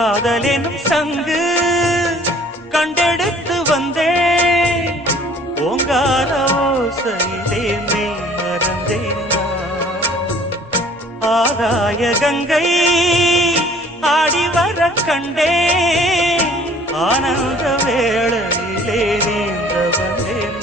காதலெனும் சங்கு கண்டெடுத்து வந்தேன் ஓங்கார ஓசையிலே மெய் மறந்தேன் ஆகாய கங்கை ஆடி வர கண்டேன் ஆனந்த வேளையிலே நீந்த வந்தேன்